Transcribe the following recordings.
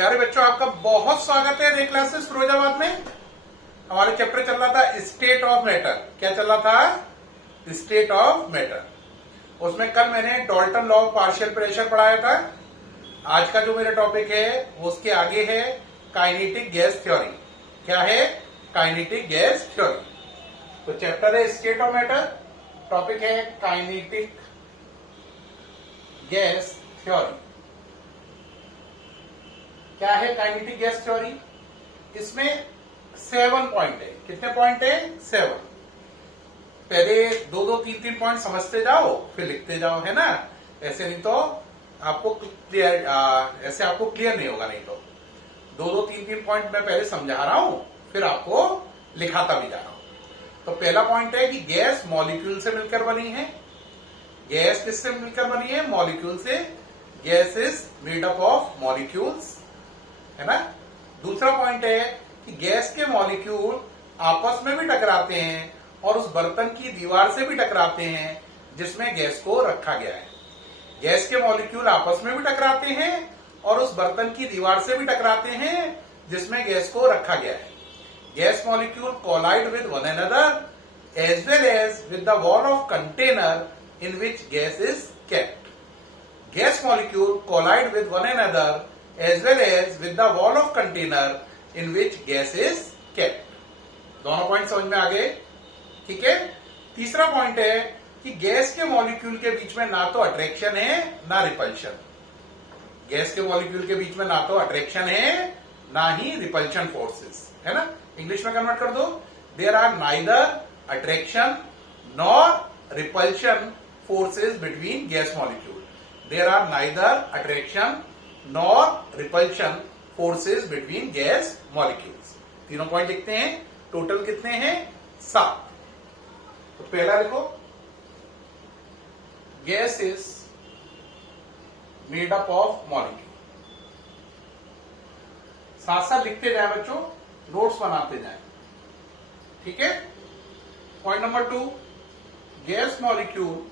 प्यारे बच्चों, आपका बहुत स्वागत है नई क्लासेस फिरोजाबाद में। हमारे चैप्टर चल रहा था स्टेट ऑफ मैटर। क्या चल रहा था? State of matter. उसमें कल मैंने Dalton law of partial pressure पढ़ाया था। आज का जो मेरा टॉपिक है वो उसके आगे है, काइनेटिक गैस थ्योरी। क्या है? Kinetic gas theory. तो चैप्टर है स्टेट ऑफ मैटर, टॉपिक है काइनेटिक गैस थ्योरी। क्या है काइनेटिक गैस थ्योरी? इसमें 7 पॉइंट है। कितने पॉइंट है? 7। पहले 2-2, 3-3 पॉइंट समझते जाओ, फिर लिखते जाओ, है ना? ऐसे नहीं तो आपको क्लियर ऐसे आपको क्लियर नहीं होगा। नहीं तो 2-2, 3-3 पॉइंट मैं पहले समझा रहा हूं, फिर आपको लिखाता भी जा रहा हूं। तो पहला पॉइंट है कि गैस मॉलिक्यूल से मिलकर बनी है। गैस किससे मिलकर बनी है? मॉलिक्यूल से। Gas is made up of molecules, है ना? दूसरा पॉइंट है कि गैस के मॉलिक्यूल आपस में भी टकराते हैं और उस बर्तन की दीवार से भी टकराते हैं जिसमें गैस को रखा गया है। गैस के मॉलिक्यूल आपस में भी टकराते हैं और उस बर्तन की दीवार से भी टकराते हैं जिसमें गैस को रखा गया है। Gas molecule collide with one another as well as with the wall of container in which gas is kept. Gas molecule collide with one another as well as with the wall of container in which gas is kept। दोनों point समझ में आ गए? ठीक है। तीसरा point है कि gas के मॉलिक्यूल के बीच में ना तो अट्रैक्शन है ना रिपल्शन। गैस के मॉलिक्यूल के बीच में ना तो अट्रैक्शन है ना ही रिपल्शन फोर्सेस, है ना? इंग्लिश में कन्वर्ट कर दो, there are neither attraction nor repulsion forces between gas molecule. There are neither attraction nor repulsion forces between gas molecules. तीनों पॉइंट लिखते हैं। टोटल कितने हैं? 7। तो पहला लिखो, gas is made up of molecule. साथ साथ लिखते जाए बच्चों, नोट्स बनाते जाए, ठीक है? Point number 2, gas molecule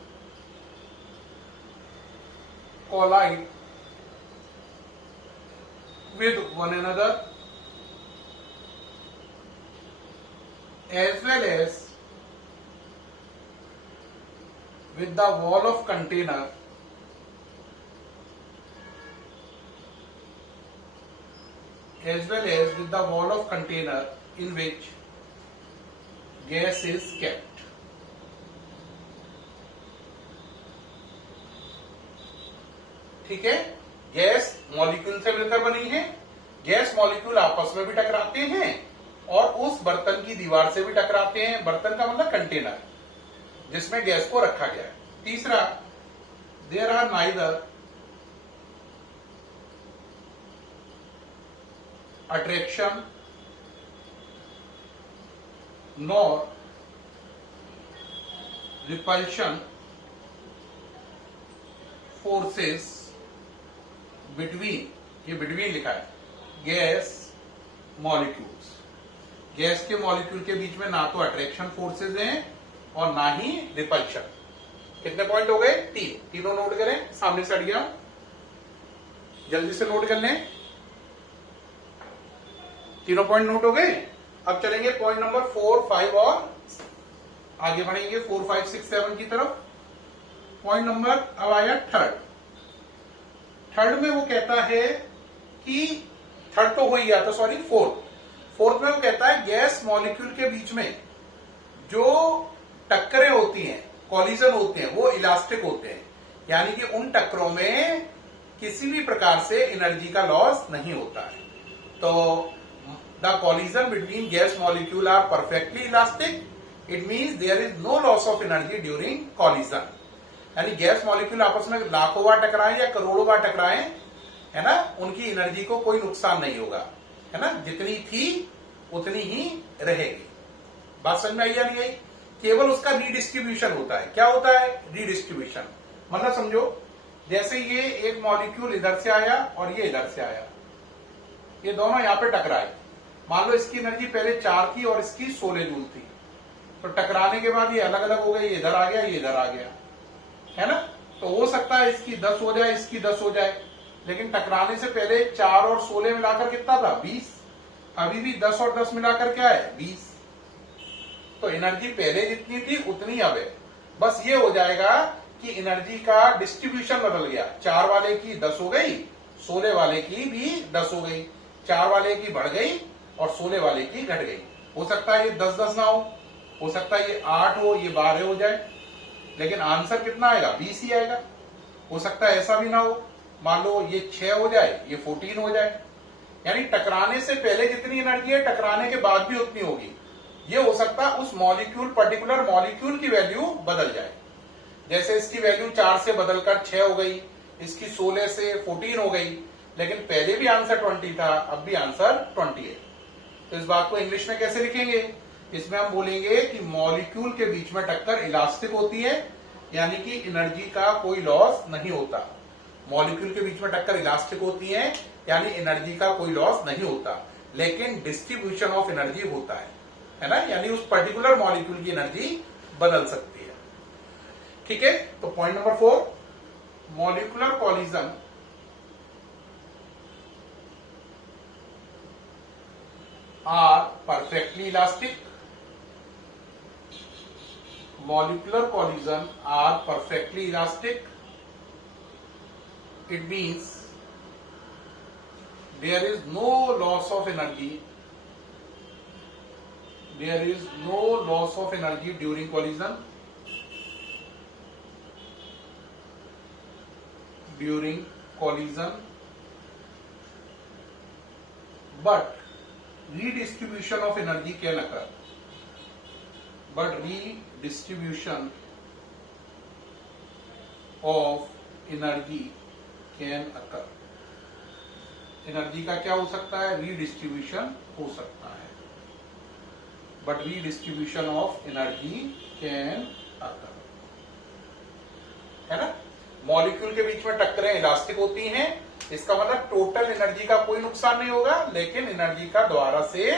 collide with one another as well as with the wall of container as well as with the wall of container in which gas is kept। ठीक है। गैस मॉलिक्यूल से मिलकर बनी है। Gas molecule आपस में भी टकराते हैं और उस बर्तन की दीवार से भी टकराते हैं। बर्तन का मतलब कंटेनर जिसमें गैस को रखा गया है। तीसरा, there are neither attraction nor repulsion forces between, ये बिटवीन लिखा है, गैस मॉलिक्यूल्स। गैस के मॉलिक्यूल के बीच में ना तो अट्रैक्शन फोर्सेस हैं और ना ही रिपल्शन। कितने पॉइंट हो गए? 3। तीनों नोट करें, सामने से हट गया, जल्दी से नोट कर लें। तीनों पॉइंट नोट हो गए। अब चलेंगे पॉइंट नंबर 4, 5 और आगे बढ़ेंगे 4, 5, 6, 7 की तरफ। पॉइंट नंबर अब आया थर्ड में वो कहता है कि थर्ड तो हो ही गया था, सॉरी, फोर्थ में वो कहता है गैस मॉलिक्यूल के बीच में जो टक्करें होती हैं, कॉलिजन होते हैं, वो इलास्टिक होते हैं। यानी कि उन टक्करों में किसी भी प्रकार से एनर्जी का लॉस नहीं होता है। तो the collision between gas molecule are perfectly elastic. It means there is no loss of energy during collision. यानी गैस मॉलिक्यूल आपस में लाखों बार टकराएं या करोड़ों बार टकराएं, है ना, उनकी एनर्जी को कोई नुकसान नहीं होगा, है ना? जितनी थी उतनी ही रहेगी। बात समझ में आई या नहीं आई? केवल उसका रीडिस्ट्रीब्यूशन होता है। क्या होता है? रीडिस्ट्रीब्यूशन। मतलब समझो, जैसे ये एक मॉलिक्यूल इधर से आया और ये इधर से आया, ये दोनों यहां पे टकराए। मान लो इसकी एनर्जी पहले 4 थी और इसकी 16 जूल थी, तो टकराने के बाद ये अलग अलग हो गए, ये इधर आ गया, ये इधर आ गया, है ना? तो हो सकता है इसकी 10 हो जाए, इसकी 10 हो जाए, लेकिन टकराने से पहले 4 और 16 मिलाकर कितना था? 20। अभी भी 10 और 10 मिलाकर क्या है? 20। तो एनर्जी पहले जितनी थी उतनी अब है। बस ये हो जाएगा कि एनर्जी का डिस्ट्रीब्यूशन बदल गया। 4 वाले की 10 हो गई, 16 वाले की भी 10 हो गई। 4 वाले की बढ़ गई और 16 वाले की घट गई। हो सकता है ये 10-10 ना हो सकता है ये 8 हो, ये 12 हो जाए, लेकिन आंसर कितना आएगा? 20 ही आएगा। हो सकता है ऐसा भी ना हो, मान लो ये 6 हो जाए, ये 14 हो जाए। यानी टकराने से पहले जितनी एनर्जी है टकराने के बाद भी उतनी होगी। ये हो सकता है उस मॉलिक्यूल, पर्टिकुलर मॉलिक्यूल की वैल्यू बदल जाए। जैसे इसकी वैल्यू 4 से बदलकर 6 हो गई, इसकी 16 से 14 हो गई, लेकिन पहले भी आंसर 20 था, अब भी आंसर 20 है। तो इस बात को इंग्लिश में कैसे लिखेंगे? इसमें हम बोलेंगे कि मॉलिक्यूल के बीच में टक्कर इलास्टिक होती है, यानी कि एनर्जी का कोई लॉस नहीं होता। मॉलिक्यूल के बीच में टक्कर इलास्टिक होती है, यानी एनर्जी का कोई लॉस नहीं होता, लेकिन डिस्ट्रीब्यूशन ऑफ एनर्जी होता है ना, यानी उस पर्टिकुलर मॉलिक्यूल की एनर्जी बदल सकती है। ठीक है, तो point number 4, molecular collision are perfectly elastic. Molecular collision are perfectly elastic. It means there is no loss of energy. There is no loss of energy during collision. During collision, but redistribution of energy can occur. But redistribution of energy can occur. Energy का क्या हो सकता है? Redistribution हो सकता है, but redistribution of energy can अकर, है ना। मॉलिक्यूल के बीच में टक्करें इलास्टिक होती हैं, इसका मतलब टोटल एनर्जी का कोई नुकसान नहीं होगा, लेकिन एनर्जी का द्वारा से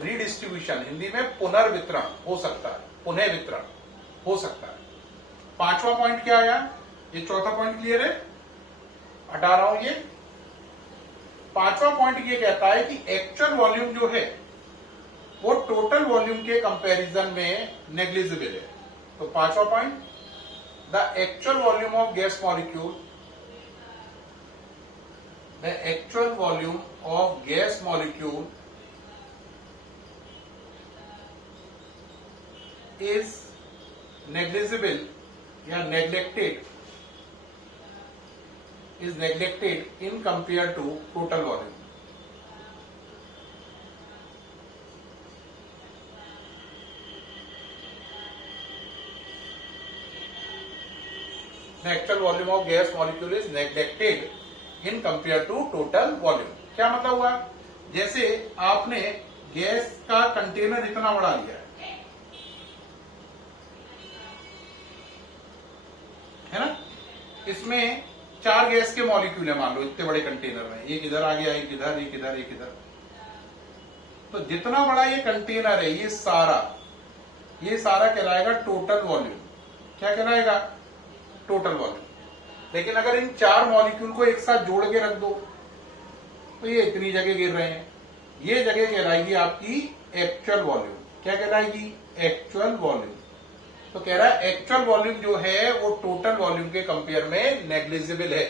रीडिस्ट्रीब्यूशन, हिंदी में पुनर्वितरण हो सकता है, पुनः वितरण हो सकता है। 5वां पॉइंट क्या आया? ये 4था पॉइंट क्लियर है, हटा रहा हूं ये। 5वां पॉइंट ये कहता है कि एक्चुअल वॉल्यूम जो है वो टोटल वॉल्यूम के कंपैरिजन में नेग्लिजिबल है। तो 5वां point, the actual volume of gas molecule, the actual volume of gas molecule is negligible या neglected, is neglected in compared to total volume. The actual volume of gas molecule is neglected in compared to total volume. क्या मतलब हुआ? जैसे आपने gas का container इतना बड़ा लिया है ना, इसमें 4 गैस के मॉलिक्यूल है, मान लो इतने बड़े कंटेनर में, एक इधर आ गया, एक इधर, एक इधर, एक इधर। तो जितना बड़ा ये कंटेनर है, ये सारा कहलाएगा टोटल वॉल्यूम। क्या कहलाएगा? Total volume. लेकिन अगर इन 4 मॉलिक्यूल को एक साथ जोड़ के रख दो तो ये इतनी जगह गिर रहे हैं, ये जगह कहलाएगी आपकी एक्चुअल वॉल्यूम। क्या कहलाएगी? Actual volume. तो कह रहा है एक्चुअल वॉल्यूम जो है वो टोटल वॉल्यूम के कंपेयर में नेग्लिजिबल है।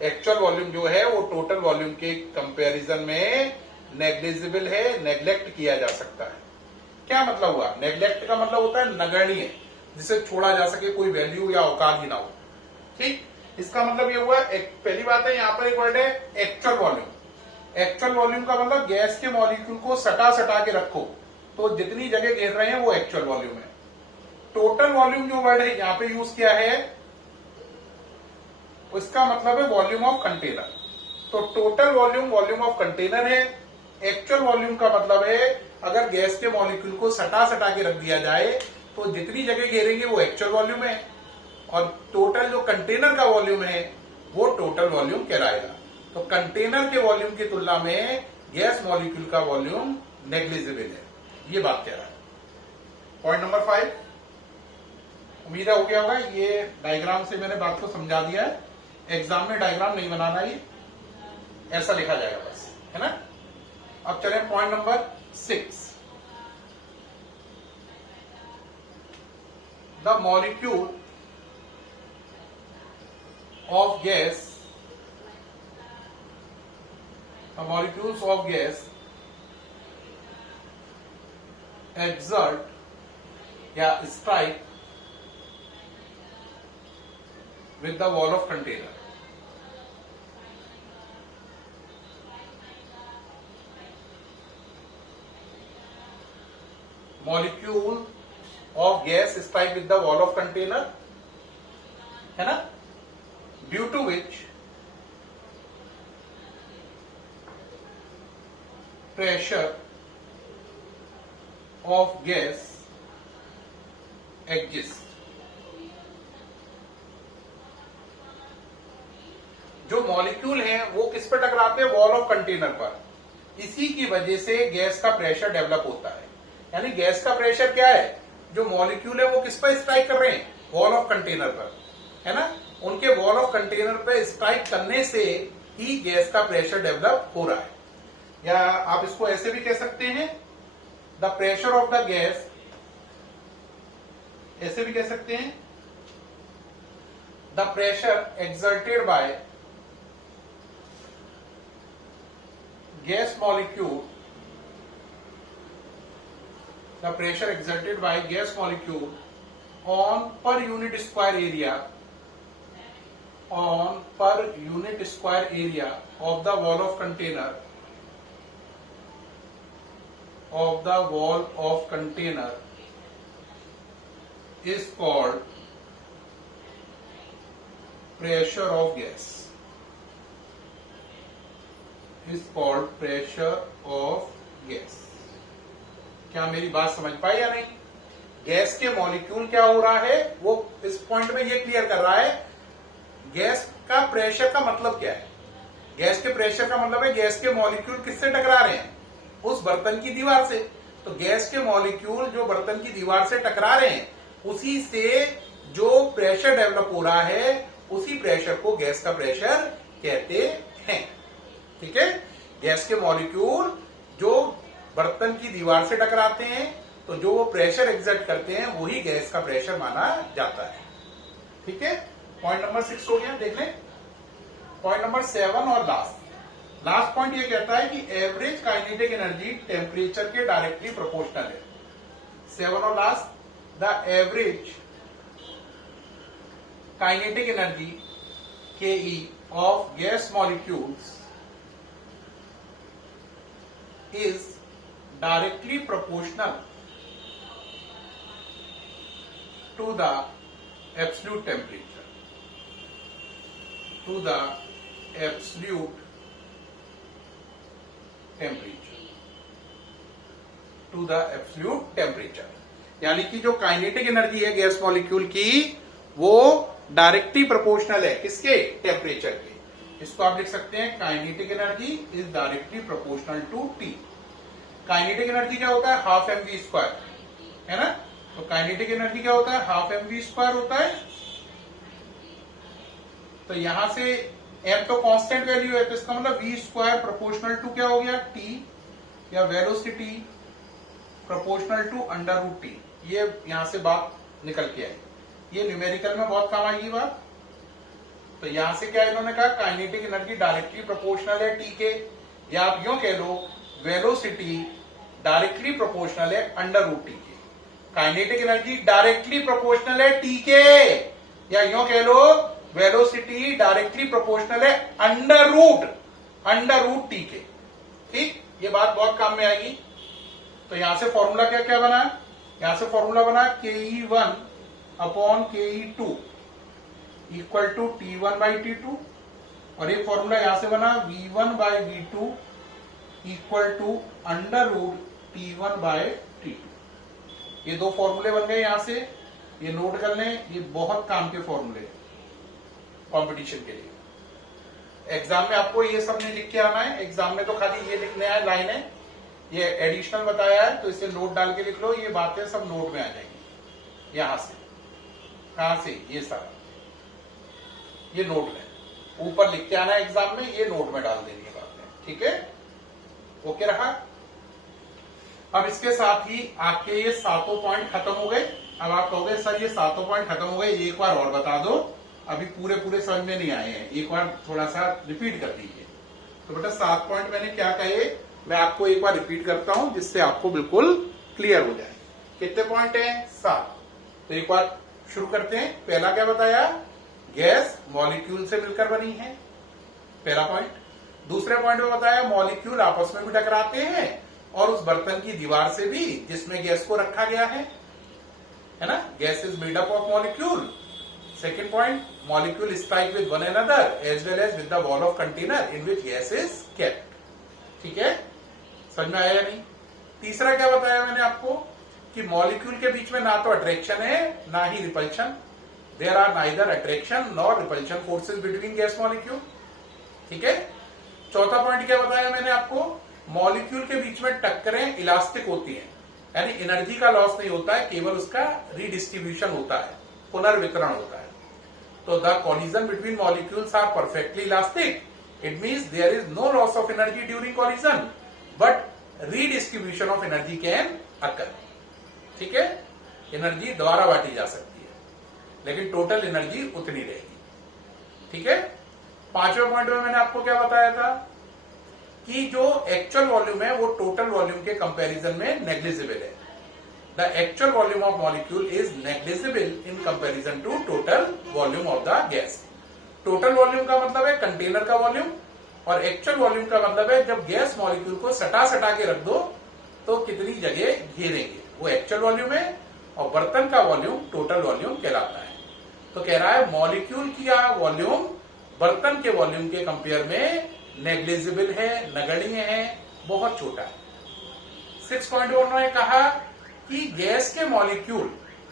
एक्चुअल वॉल्यूम जो है वो टोटल वॉल्यूम के कंपैरिजन में नेग्लिजिबल है, नेग्लेक्ट किया जा सकता है। क्या मतलब हुआ? नेग्लेक्ट का मतलब होता है नगण्य, जिसे छोड़ा जा सके, कोई वैल्यू या औकात ही ना हो। ठीक, इसका मतलब ये हुआ, पहली बात है यहां पर एक वर्ड है एक्चुअल वॉल्यूम। एक्चुअल वॉल्यूम का मतलब गैस के मॉलिक्यूल को सटा के रखो तो जितनी जगह घेर रहे हैं वो एक्चुअल वॉल्यूम है। टोटल वॉल्यूम जो वर्ड है यहां पे यूज किया है, उसका मतलब है वॉल्यूम ऑफ कंटेनर। तो total volume volume of container है। एक्चुअल वॉल्यूम का मतलब है अगर गैस के मॉलिक्यूल को सटा के रख दिया जाए तो जितनी जगह घेरेंगे वो एक्चुअल वॉल्यूम है, और टोटल जो कंटेनर का वॉल्यूम है वो टोटल वॉल्यूम कहलाएगा। तो कंटेनर के वॉल्यूम की तुलना में गैस मॉलिक्यूल का वॉल्यूम नेग्लिजिबल है, ये बात कह रहा है। पॉइंट नंबर 5, उम्मीद हो गया होगा, ये डायग्राम से मैंने बात को समझा दिया है। एग्जाम में डायग्राम नहीं बनाना, ये ऐसा लिखा जाएगा बस, है ना। अब चले point number 6, the molecule of gas, the molecules of gas exert या strike with the wall of container. Molecule of gas strike with the wall of container, है ना, due to which pressure of gas exists. जो molecule हैं वो किस पर टकराते हैं, वॉल ऑफ कंटेनर पर, इसी की वजह से गैस का प्रेशर डेवलप होता है। यानी गैस का प्रेशर क्या है, जो मॉलिक्यूल है वो किस पर स्ट्राइक कर रहे हैं, वॉल ऑफ कंटेनर पर, है ना। उनके वॉल ऑफ कंटेनर पर स्ट्राइक करने से ही गैस का प्रेशर डेवलप हो रहा है। या आप इसको ऐसे भी कह सकते हैं, the pressure of the gas, ऐसे भी कह सकते हैं, the pressure exerted by gas molecule, the pressure exerted by gas molecule on per unit square area, on per unit square area of the wall of container, of the wall of container is called pressure of gas, is called pressure of gas. क्या मेरी बात समझ पाई या नहीं। Gas के molecule क्या हो रहा है, वो इस पॉइंट में ये क्लियर कर रहा है, गैस का प्रेशर का मतलब क्या है। गैस के प्रेशर का मतलब है गैस के मॉलिक्यूल किससे टकरा रहे हैं, उस बर्तन की दीवार से। तो गैस के मॉलिक्यूल जो बर्तन की दीवार से टकरा रहे हैं, उसी से जो प्रेशर डेवलप हो रहा है, उसी प्रेशर को गैस का प्रेशर कहते हैं। ठीक है, गैस के मॉलिक्यूल जो बर्तन की दीवार से टकराते हैं, तो जो वो प्रेशर एग्जर्ट करते हैं, वही गैस का प्रेशर माना जाता है। ठीक है, पॉइंट नंबर 6 हो गया। देख लें पॉइंट नंबर 7 और लास्ट पॉइंट ये कहता है कि एवरेज काइनेटिक एनर्जी टेम्परेचर के डायरेक्टली प्रोपोर्शनल है। 7 और last, the average kinetic energy KE of gas molecules is directly proportional to the absolute temperature, to the absolute temperature, to the absolute temperature. यानी कि जो काइनेटिक एनर्जी है gas molecule की, वो directly proportional है किसके, टेम्परेचर के। इसको आप लिख सकते हैं kinetic energy is directly proportional to T। Kinetic energy क्या होता है, हाफ mv², है ना। तो काइनेटिक एनर्जी क्या होता है, हाफ mv² होता है। तो यहां से m तो कांस्टेंट वैल्यू है, तो इसका मतलब v² प्रोपोर्शनल टू क्या हो गया, T, या वेलोसिटी प्रोपोर्शनल टू √T। ये यहां से बात निकल के आई, ये न्यूमेरिकल में बहुत काम आएगी बात। तो यहां से क्या इन्होंने कहा, काइनेटिक एनर्जी डायरेक्टली प्रोपोर्शनल है T के, या आप यूं कह लो वेलोसिटी डायरेक्टली प्रोपोर्शनल है √T के। काइनेटिक एनर्जी डायरेक्टली प्रोपोर्शनल है T के, या यूं कह लो वेलोसिटी डायरेक्टली प्रोपोर्शनल है अंडर रूट T के। ठीक, ये बात बहुत काम में आएगी। तो यहां से फॉर्मूला क्या क्या बना, यहां से फॉर्मूला बना KE1 upon KE2 equal to T1/T2, और एक फॉर्मूला यहां से बना V1/V2 इक्वल टू √T1/T2। ये दो फॉर्मूले बन गए, यहां से ये नोट कर लें, ये बहुत काम के फॉर्मूले कंपटीशन के लिए। एग्जाम में आपको ये सब नहीं लिख के आना है, एग्जाम में तो खाली ये लिखने है लाइन है, ये एडिशनल बताया है, तो इसे नोट डाल के लिख लो, ये बातें सब नोट में आ जाएंगी। यहां से कहां से, ये सारा ये नोट में, ऊपर लिख के आना एग्जाम में, ये नोट में डाल देनी है बातें, ठीक है। ओके रहा। अब इसके साथ ही आपके ये 7 पॉइंट खत्म हो गए। अब आप कहोगे सर ये 7 पॉइंट खत्म हो गए, एक बार और बता दो, अभी पूरे पूरे समझ में नहीं आए हैं, एक बार थोड़ा सा रिपीट कर दीजिए। तो बेटा 7 पॉइंट मैंने क्या कहे, मैं आपको एक बार रिपीट करता हूं जिससे आपको बिल्कुल क्लियर हो जाए। कितने पॉइंट हैं? 7। तो एक बार शुरू करते हैं। पहला क्या बताया? गैस मॉलिक्यूल से मिलकर बनी है, पहला पॉइंट। दूसरे पॉइंट में बताया मॉलिक्यूल आपस में भी टकराते हैं और उस बर्तन की दीवार से भी जिसमें गैस को रखा गया है ना। Gas is made up of molecule. Second point, molecule strike with one another as well as with the wall of container in which gas is kept. ठीक है, समझ में आया या नहीं? तीसरा क्या बताया मैंने आपको कि मॉलिक्यूल के बीच में ना तो अट्रैक्शन है ना ही repulsion. There are neither attraction nor repulsion forces between gas molecule. ठीक है। चौथा पॉइंट क्या बताया मैंने आपको, मॉलिक्यूल के बीच में टक्करें इलास्टिक होती हैं, यानी एनर्जी का लॉस नहीं होता है, केवल उसका रीडिस्ट्रीब्यूशन होता है, पुनर्वितरण होता है। तो the collision between molecules are perfectly elastic. It means there is no loss of energy during collision but redistribution of energy can occur. ठीक है, एनर्जी दोबारा बांटी जा सकती है लेकिन टोटल एनर्जी उतनी रहेगी। ठीक है। पांचवें पॉइंट में मैंने आपको क्या बताया था कि जो एक्चुअल वॉल्यूम है वो टोटल वॉल्यूम के कंपैरिजन में नेग्लिजिबल है। The actual volume of molecule is negligible in comparison to total volume of the gas. Total volume का मतलब है कंटेनर का वॉल्यूम और एक्चुअल वॉल्यूम का मतलब है जब गैस मॉलिक्यूल को सटा सटा के रख दो तो कितनी जगह घेरेंगे, वो एक्चुअल वॉल्यूम है। और बर्तन का वॉल्यूम टोटल वॉल्यूम कहलाता है। तो कह रहा है मॉलिक्यूल का वॉल्यूम बर्तन के वॉल्यूम के कंपेयर में नेग्लिजिबल है, नगण्य है, बहुत छोटा है। 6 पॉइंट उन्होंने कहा कि गैस के molecule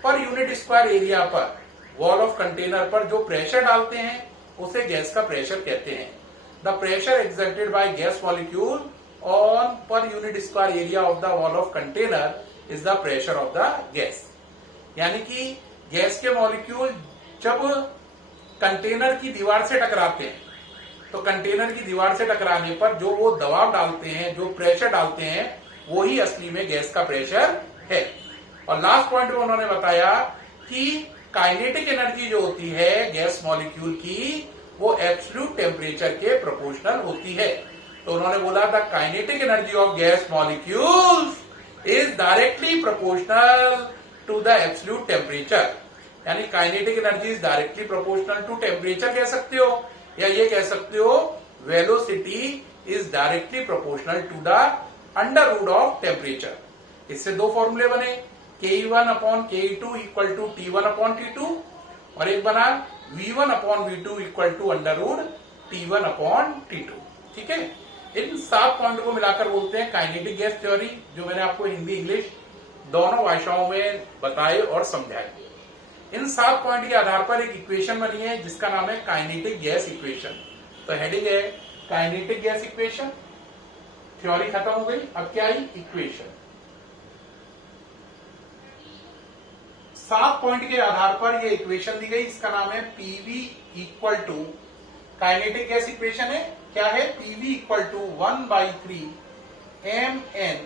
per unit square area पर वॉल ऑफ कंटेनर पर जो प्रेशर डालते हैं उसे गैस का प्रेशर कहते हैं। The pressure exerted by gas molecule on per unit square area of the wall of container is the pressure of the gas. यानी कि गैस के मॉलिक्यूल जब कंटेनर की दीवार से टकराते हैं तो कंटेनर की दीवार से टकराने पर जो वो दबाव डालते हैं, जो प्रेशर डालते हैं, वो ही असली में गैस का प्रेशर है। और लास्ट पॉइंट में उन्होंने बताया कि काइनेटिक एनर्जी जो होती है गैस मॉलिक्यूल की वो एब्सोल्यूट टेम्परेचर के प्रोपोर्शनल होती है। तो उन्होंने बोला the kinetic energy of gas molecules is directly proportional to the absolute temperature. यानी kinetic energy is directly proportional to temperature कह सकते हो, या ये कह सकते हो velocity is directly proportional to the under root of temperature. इससे दो फॉर्मूले बने, Ke1 upon Ke2 equal to T1 upon T2 और एक बना V1 upon V2 equal to under root T1 upon T2। ठीक है। इन 7 पॉइंट को मिलाकर बोलते हैं काइनेटिक गैस थ्योरी, जो मैंने आपको हिंदी इंग्लिश दोनों भाषाओं में बताए और समझाए। इन 7 पॉइंट के आधार पर एक इक्वेशन बनी है जिसका नाम है काइनेटिक गैस इक्वेशन। तो हेडिंग है काइनेटिक गैस इक्वेशन। थ्योरी खत्म हो गई, अब क्या आई? इक्वेशन। 7 पॉइंट के आधार पर ये इक्वेशन दी गई, इसका नाम है PV equal to, kinetic gas equation है, क्या है? PV equal to 1/3 mn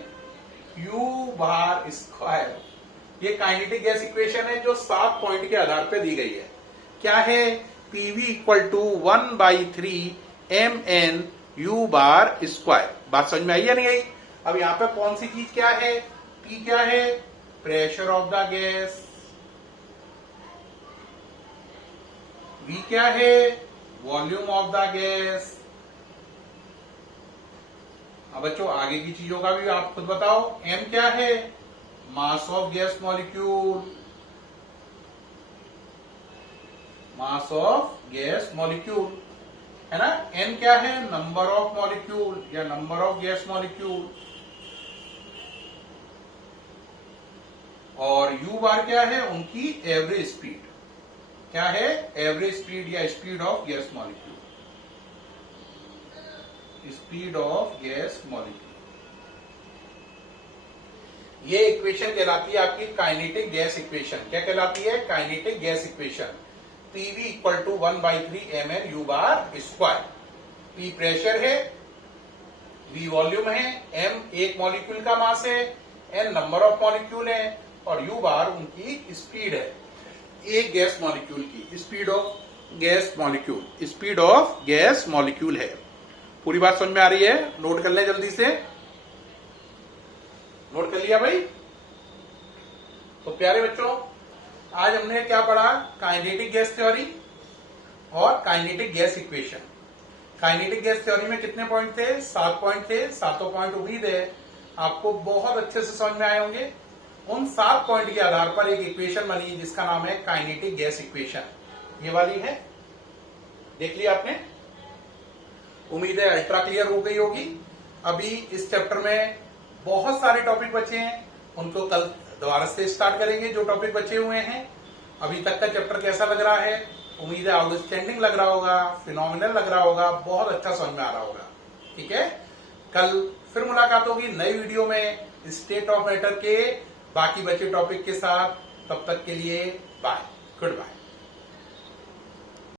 u bar square. ये काइनेटिक गैस इक्वेशन है जो 7 पॉइंट के आधार पर दी गई है। क्या है? PV equal to 1/3 mn u bar square. बात समझ में आई या नहीं आई? अब यहां पे कौन सी चीज क्या है? पी क्या है? Pressure of the gas. V क्या है? Volume of the gas. अब बच्चों आगे की चीजों का भी आप खुद बताओ। एम क्या है? Mass of gas molecule, mass of gas molecule है ना। एन क्या है? नंबर ऑफ मॉलिक्यूल या नंबर ऑफ गैस मॉलिक्यूल। और यू बार क्या है? उनकी एवरेज स्पीड। क्या है? एवरेज स्पीड या speed of gas molecule, speed of gas molecule. ये इक्वेशन कहलाती है आपकी काइनेटिक गैस इक्वेशन। क्या कहलाती है? Kinetic gas equation. PV equal to 1/3 mn u bar square. P pressure है, वी वॉल्यूम है, एम एक मॉलिक्यूल का मास है, एन नंबर ऑफ मॉलिक्यूल है और यू बार उनकी स्पीड है एक गैस मॉलिक्यूल की। Speed of gas molecule, speed of gas molecule है। पूरी बात समझ में आ रही है? नोट कर लें जल्दी से। नोट कर लिया भाई? तो प्यारे बच्चों, आज हमने क्या पढ़ा? काइनेटिक गैस थ्योरी और kinetic gas equation. Kinetic gas theory में कितने पॉइंट थे? 7 पॉइंट थे। सातों पॉइंट उम्मीद है आपको बहुत अच्छे से समझ में आए होंगे। उन 7 पॉइंट के आधार पर एक इक्वेशन बनी जिसका नाम है काइनेटिक गैस इक्वेशन। ये वाली है, देख लिया आपने? उम्मीद है अल्ट्रा क्लियर हो गई होगी। अभी इस चैप्टर में बहुत सारे टॉपिक बचे हैं, उनको कल दोबारा से स्टार्ट करेंगे जो टॉपिक बचे हुए हैं। अभी तक का चैप्टर कैसा लग रहा है? उम्मीद है आउटस्टैंडिंग लग रहा होगा, फिनोमिनल लग रहा होगा, बहुत अच्छा समझ में आ रहा होगा। ठीक है, कल फिर मुलाकात होगी नई वीडियो में स्टेट ऑफ मैटर के बाकी बचे टॉपिक के साथ। तब तक के लिए बाय, गुड बाय।